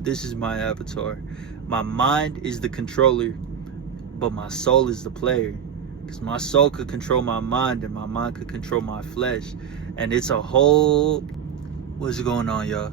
This is my avatar. My mind is the controller, but my soul is the player. Because my soul could control my mind and my mind could control my flesh. And it's a whole... What's going on, y'all?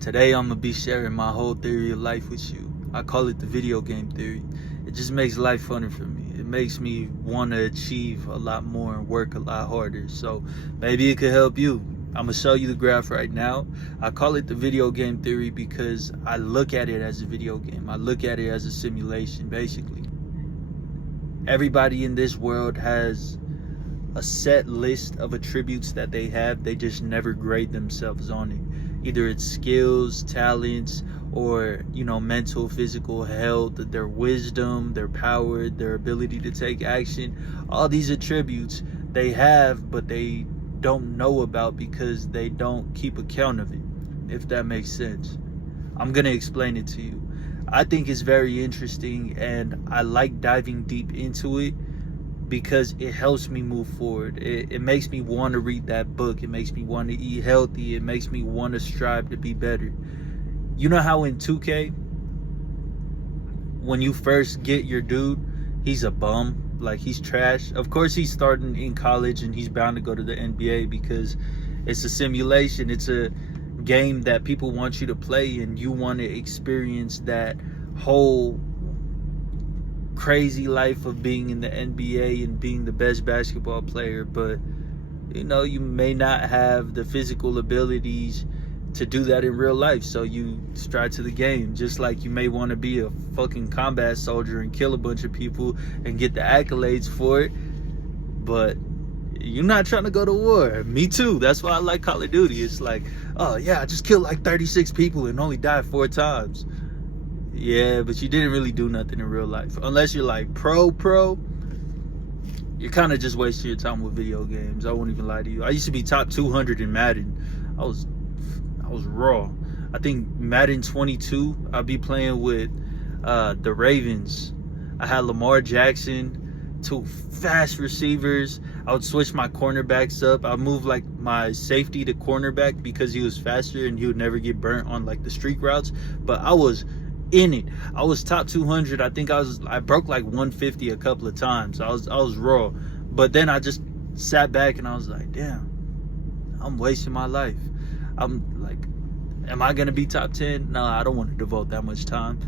Today I'm going to be sharing my whole theory of life with you. I call it the video game theory. It just makes life funner for me. It makes me want to achieve a lot more and work a lot harder. So maybe it could help you. I'm going to show you the graph right now. I call it the video game theory because I look at it as a video game. I look at it as a simulation, basically. Everybody in this world has a set list of attributes that they have. They just never grade themselves on it. Either it's skills, talents, or, mental, physical health, their wisdom, their power, their ability to take action. All these attributes they have, but they don't know about because they don't keep account of it, if that makes sense. I'm gonna explain it to you. I think it's very interesting and I like diving deep into it because it helps me move forward. It makes me want to read that book. It makes me want to eat healthy. It makes me want to strive to be better. You know how in 2K, when you first get your dude, he's a bum, like he's trash. Of course he's starting in college and he's bound to go to the NBA because it's a simulation. It's a game that people want you to play and you want to experience that whole crazy life of being in the NBA and being the best basketball player. But you may not have the physical abilities to do that in real life, so you stride to the game. Just like you may want to be a fucking combat soldier and kill a bunch of people and get the accolades for it, but you're not trying to go to war. Me too. That's why I like Call of Duty. It's like, oh yeah, I just killed like 36 people and only died 4 times. Yeah, but you didn't really do nothing in real life. Unless you're like pro, you're kind of just wasting your time with video games. I won't even lie to you. I used to be top 200 in Madden. I was raw. I think Madden 22, I'd be playing with the Ravens. I had Lamar Jackson, 2 fast receivers. I would switch my cornerbacks up. I'd move like my safety to cornerback because he was faster and he would never get burnt on like the streak routes. But I was in it. I was top 200. I think I broke like 150 a couple of times. I was raw. But then I just sat back and I was like, damn, I'm wasting my life. I'm like, am I gonna be top 10? No, I don't want to devote that much time.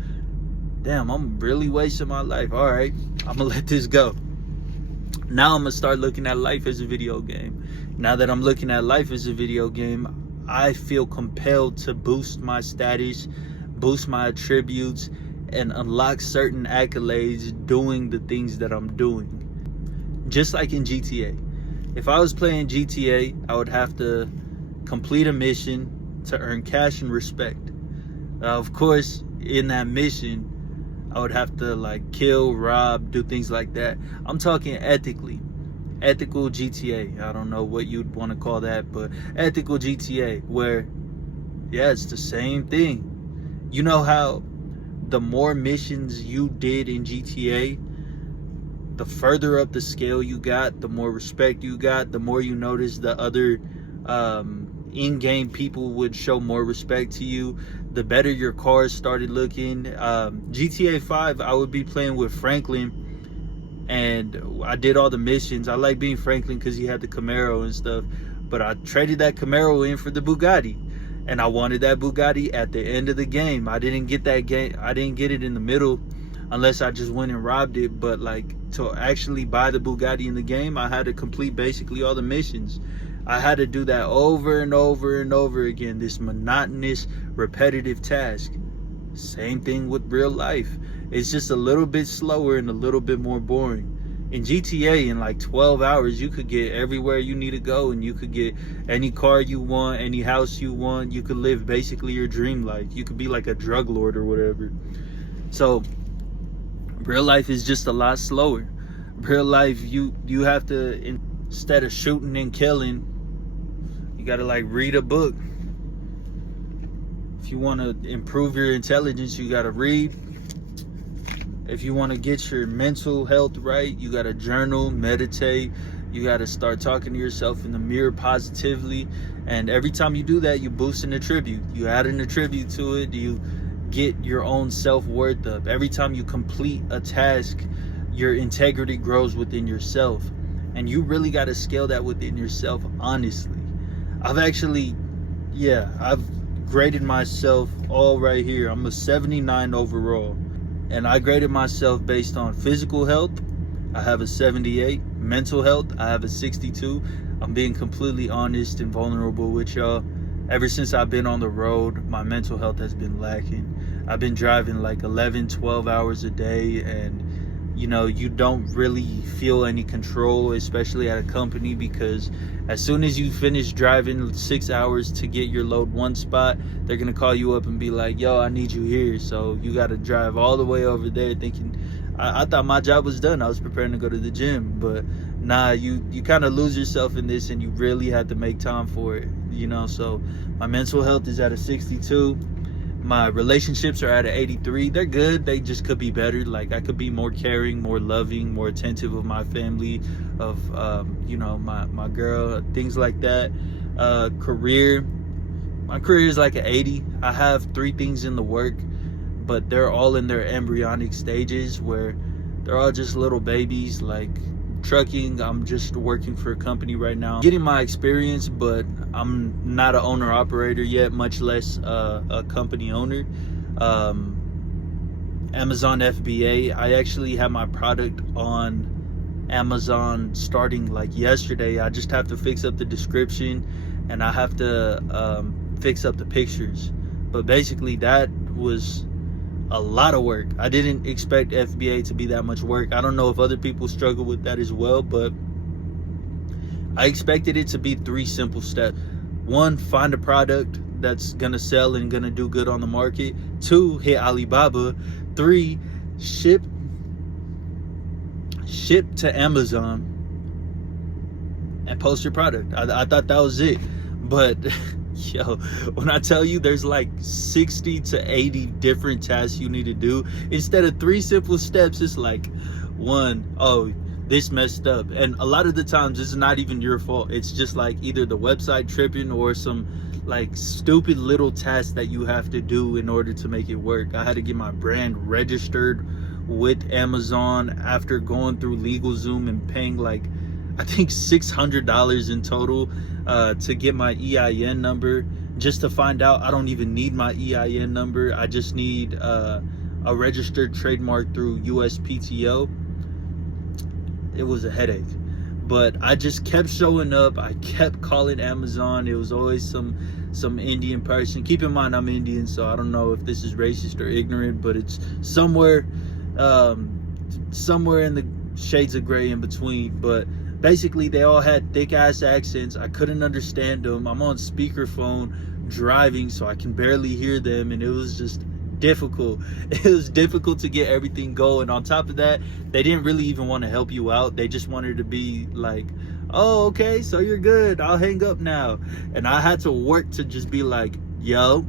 Damn, I'm really wasting my life. All right, I'm gonna let this go. Now I'm gonna start looking at life as a video game. Now that I'm looking at life as a video game, I feel compelled to boost my status, boost my attributes, and unlock certain accolades doing the things that I'm doing. Just like in GTA. If I was playing GTA, I would have to complete a mission to earn cash and respect. Of course, in that mission, I would have to like kill, rob, do things like that. I'm talking ethically. Ethical GTA. I don't know what you'd want to call that, but ethical GTA, where, yeah, it's the same thing. You know how the more missions you did in GTA, the further up the scale you got, the more respect you got, the more you notice the other in-game people would show more respect to you, the better your cars started looking. GTA 5, I would be playing with Franklin and I did all the missions. I like being Franklin because he had the Camaro and stuff, but I traded that Camaro in for the Bugatti and I wanted that Bugatti at the end of the game. I didn't get it in the middle unless I just went and robbed it. But like, to actually buy the Bugatti in the game, I had to complete basically all the missions. I had to do that over and over and over again, this monotonous, repetitive task. Same thing with real life. It's just a little bit slower and a little bit more boring. In GTA, in like 12 hours, you could get everywhere you need to go, and you could get any car you want, any house you want. You could live basically your dream life. You could be like a drug lord or whatever. So real life is just a lot slower. Real life, you have to, instead of shooting and killing, you gotta like read a book. If you want to improve your intelligence, you gotta read. If you want to get your mental health right, you gotta journal, meditate. You gotta start talking to yourself in the mirror positively. And every time you do that, you boost an attribute. You add an attribute to it. You get your own self-worth up. Every time you complete a task, your integrity grows within yourself. And you really got to scale that within yourself, honestly. I've graded myself all right here. I'm a 79 overall. And I graded myself based on physical health. I have a 78. Mental health, I have a 62. I'm being completely honest and vulnerable with y'all. Ever since I've been on the road, my mental health has been lacking. I've been driving like 11, 12 hours a day, and you don't really feel any control, especially at a company, because as soon as you finish driving 6 hours to get your load one spot, they're gonna call you up and be like, yo, I need you here. So you gotta drive all the way over there thinking, I thought my job was done. I was preparing to go to the gym, but nah, you kind of lose yourself in this, and you really have to make time for it, So my mental health is at a 62. My relationships are at an 83. They're good. They just could be better. Like, I could be more caring, more loving, more attentive of my family, of my girl, things like that. Career. My career is like an 80. I have 3 things in the work, but they're all in their embryonic stages, where they're all just little babies. Like trucking, I'm just working for a company right now, getting my experience, but I'm not an owner operator yet, much less a company owner. Amazon FBA, I actually have my product on Amazon starting like yesterday. I just have to fix up the description, and I have to fix up the pictures. But basically that was a lot of work. I didn't expect FBA to be that much work. I don't know if other people struggle with that as well, but I expected it to be 3 simple steps. 1, find a product that's gonna sell and gonna do good on the market. 2, hit Alibaba. 3, ship to Amazon and post your product. I thought that was it, but yo, when I tell you there's like 60 to 80 different tasks you need to do, instead of 3 simple steps, it's like 1, oh, this messed up. And a lot of the times it's not even your fault. It's just like either the website tripping or some like stupid little task that you have to do in order to make it work. I had to get my brand registered with Amazon after going through LegalZoom and paying like, I think $600 in total to get my EIN number, just to find out I don't even need my EIN number. I just need a registered trademark through USPTO. It was a headache, but I just kept showing up. I kept calling Amazon. It was always some Indian person. Keep in mind I'm Indian, so I don't know if this is racist or ignorant, but it's somewhere in the shades of gray in between. But basically they all had thick ass accents. I couldn't understand them. I'm on speakerphone driving, so I can barely hear them, and it was just difficult. It was difficult to get everything going. On top of that, they didn't really even want to help you out. They just wanted to be like, oh, okay, so you're good, I'll hang up now. And I had to work to just be like, yo,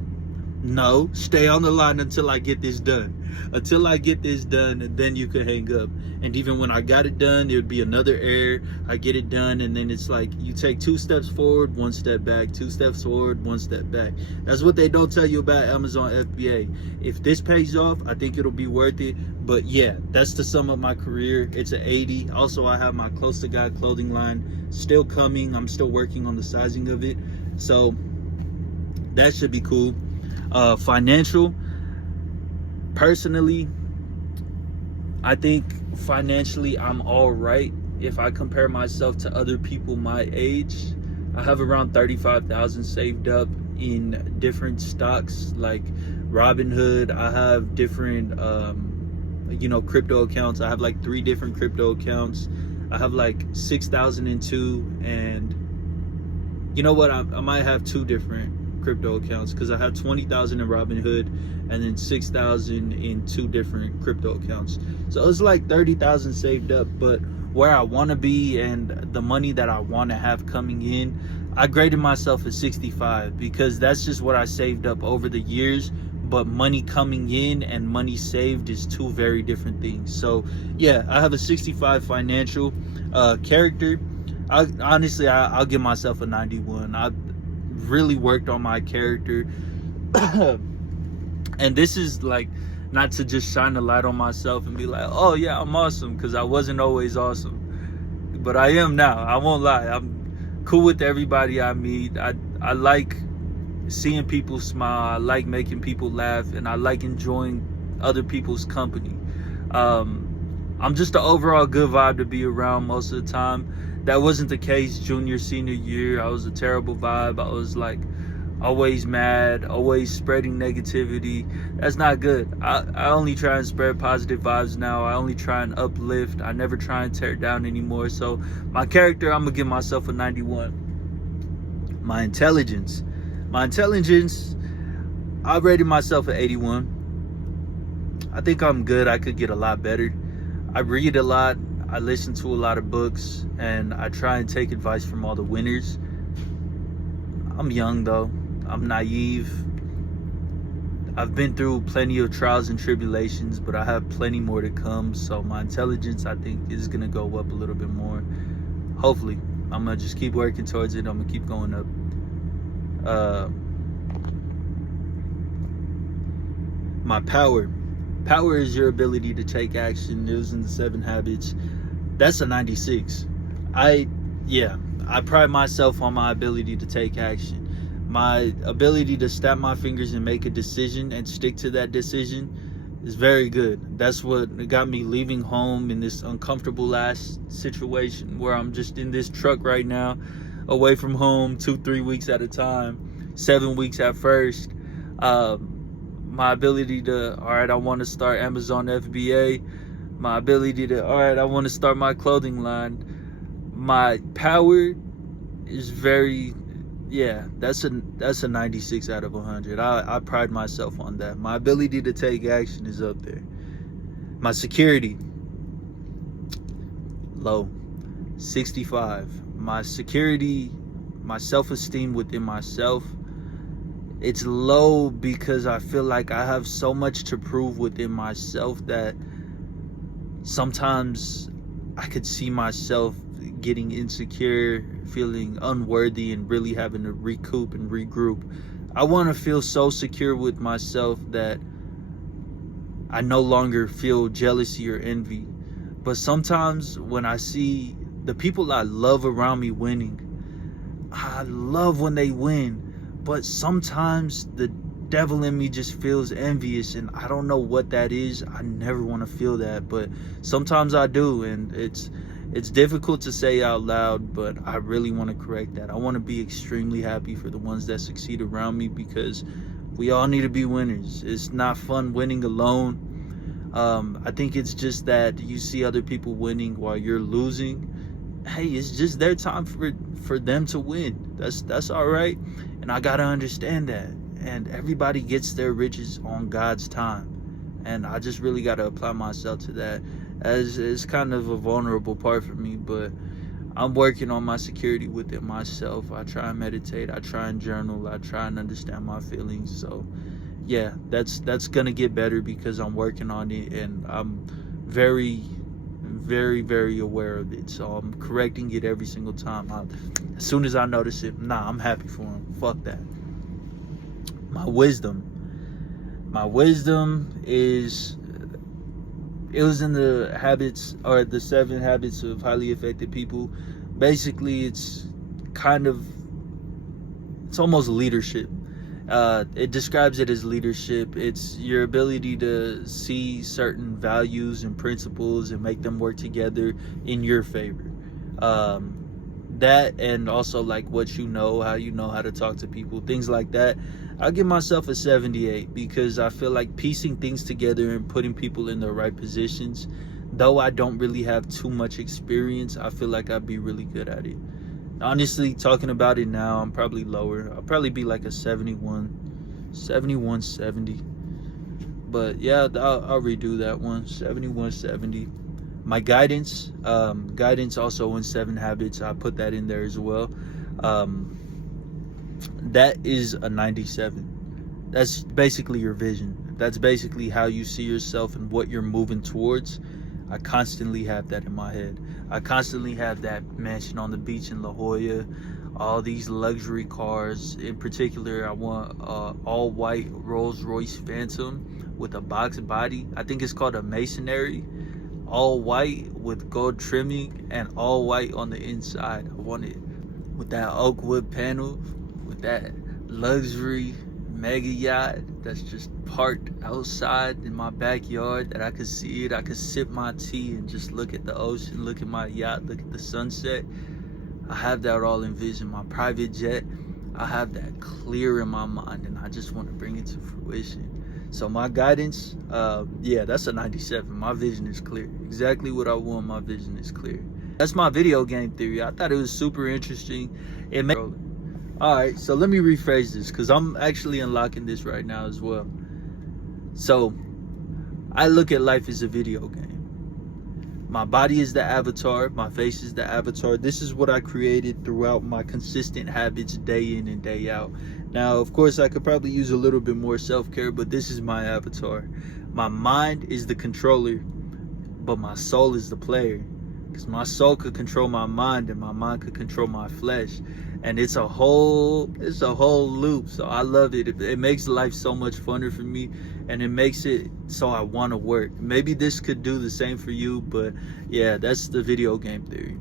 no, stay on the line until I get this done. Until I get this done, and then you can hang up. And even when I got it done, there would be another error. I get it done, and then it's like you take 2 steps forward, 1 step back, 2 steps forward, 1 step back. That's what they don't tell you about Amazon FBA. If this pays off, I think it'll be worth it. But yeah, that's to sum up my career. It's an 80. Also, I have my Close to God clothing line still coming. I'm still working on the sizing of it, so that should be cool. Financial, personally, I think financially I'm all right. If I compare myself to other people my age, I have around 35,000 saved up in different stocks like Robinhood. I have different crypto accounts. I have like 3 different crypto accounts. I have like 6,000 in 2, and you know what, I might have 2 different crypto accounts, because I have 20,000 in Robinhood and then 6,000 in 2 different crypto accounts. So it's like 30,000 saved up. But where I want to be and the money that I want to have coming in, I graded myself at 65, because that's just what I saved up over the years. But money coming in and money saved is 2 very different things. So yeah, I have a 65 financial. Character, I'll give myself a 91. I really worked on my character. And this is like not to just shine a light on myself and be like, oh yeah, I'm awesome, because I wasn't always awesome, but I am now. I won't lie. I'm cool with everybody I meet. I like seeing people smile. I like making people laugh, and I like enjoying other people's company. I'm just an overall good vibe to be around most of the time. That wasn't the case junior, senior year. I was a terrible vibe. I was like always mad, always spreading negativity. That's not good. I only try and spread positive vibes now. I only try and uplift. I never try and tear down anymore. So my character, I'm gonna give myself a 91. My intelligence, I rated myself at 81. I think I'm good. I could get a lot better. I read a lot. I listen to a lot of books, and I try and take advice from all the winners. I'm young though. I'm naive. I've been through plenty of trials and tribulations, but I have plenty more to come. So my intelligence, I think, is gonna go up a little bit more. Hopefully. I'm gonna just keep working towards it. I'm gonna keep going up. My power. Power is your ability to take action. It was in the 7 habits. That's a 96. I pride myself on my ability to take action. My ability to snap my fingers and make a decision and stick to that decision is very good. That's what got me leaving home in this uncomfortable last situation where I'm just in this truck right now, away from home 2-3 weeks at a time, 7 weeks at first. My ability to, all right, I want to start Amazon FBA. My ability to, all right, I want to start my clothing line. My power is very, that's a 96 out of 100. I pride myself on that. My ability to take action is up there. My security, low, 65. My security, my self-esteem within myself, it's low because I feel like I have so much to prove within myself that sometimes I could see myself getting insecure, feeling unworthy, and really having to recoup and regroup. I want to feel so secure with myself that I no longer feel jealousy or envy. But sometimes when I see the people I love around me winning, I love when they win. But sometimes the devil in me just feels envious, and I don't know what that is. I never want to feel that, but sometimes I do, and it's difficult to say out loud, but I really want to correct that. I want to be extremely happy for the ones that succeed around me, because we all need to be winners. It's not fun winning alone. I think it's just that you see other people winning while you're losing. Hey, it's just their time for them to win. That's all right, and I gotta understand that. And everybody gets their riches on God's time, and I just really gotta apply myself to that. As it's kind of a vulnerable part for me, but I'm working on my security within myself. I try and meditate. I try and journal. I try and understand my feelings. So yeah, that's gonna get better because I'm working on it, and I'm very, very, very aware of it. So I'm correcting it every single time. As soon as I notice it, I'm happy for him. Fuck that. My wisdom is, it was in the habits, or the 7 habits of highly effective people. Basically, it's almost leadership. It describes it as leadership. It's your ability to see certain values and principles and make them work together in your favor. That, and also like what you know, how to talk to people, things like that. I'll give myself a 78 because I feel like piecing things together and putting people in the right positions, though I don't really have too much experience, I feel like I'd be really good at it. Honestly, talking about it now, I'm probably lower. I'll probably be like a 71, 70. But yeah, I'll redo that one, 71, 70. My guidance also in 7 habits. I put that in there as well. That is a 97. That's basically your vision. That's basically how you see yourself and what you're moving towards. I constantly have that in my head. I constantly have that mansion on the beach in La Jolla, all these luxury cars. In particular, I want all white Rolls Royce Phantom with a box body. I think it's called a Masonry. All white with gold trimming and all white on the inside. I want it with that oak wood panel, with that luxury mega yacht that's just parked outside in my backyard, that I could see it. I could sip my tea and just look at the ocean, look at my yacht, look at the sunset. I have that all envisioned. My private jet, I have that clear in my mind, and I just want to bring it to fruition. So my guidance, yeah, that's a 97. My vision is clear. Exactly what I want, my vision is clear. That's my video game theory. I thought it was super interesting. It made... All right, so let me rephrase this, because I'm actually unlocking this right now as well. So I look at life as a video game. My body is the avatar, my face is the avatar. This is what I created throughout my consistent habits day in and day out. Now, of course, I could probably use a little bit more self-care, but this is my avatar. My mind is the controller, but my soul is the player. Because my soul could control my mind and my mind could control my flesh. And it's a whole loop. So I love it. It makes life so much funner for me, and it makes it so I want to work. Maybe this could do the same for you, but yeah, that's the video game theory.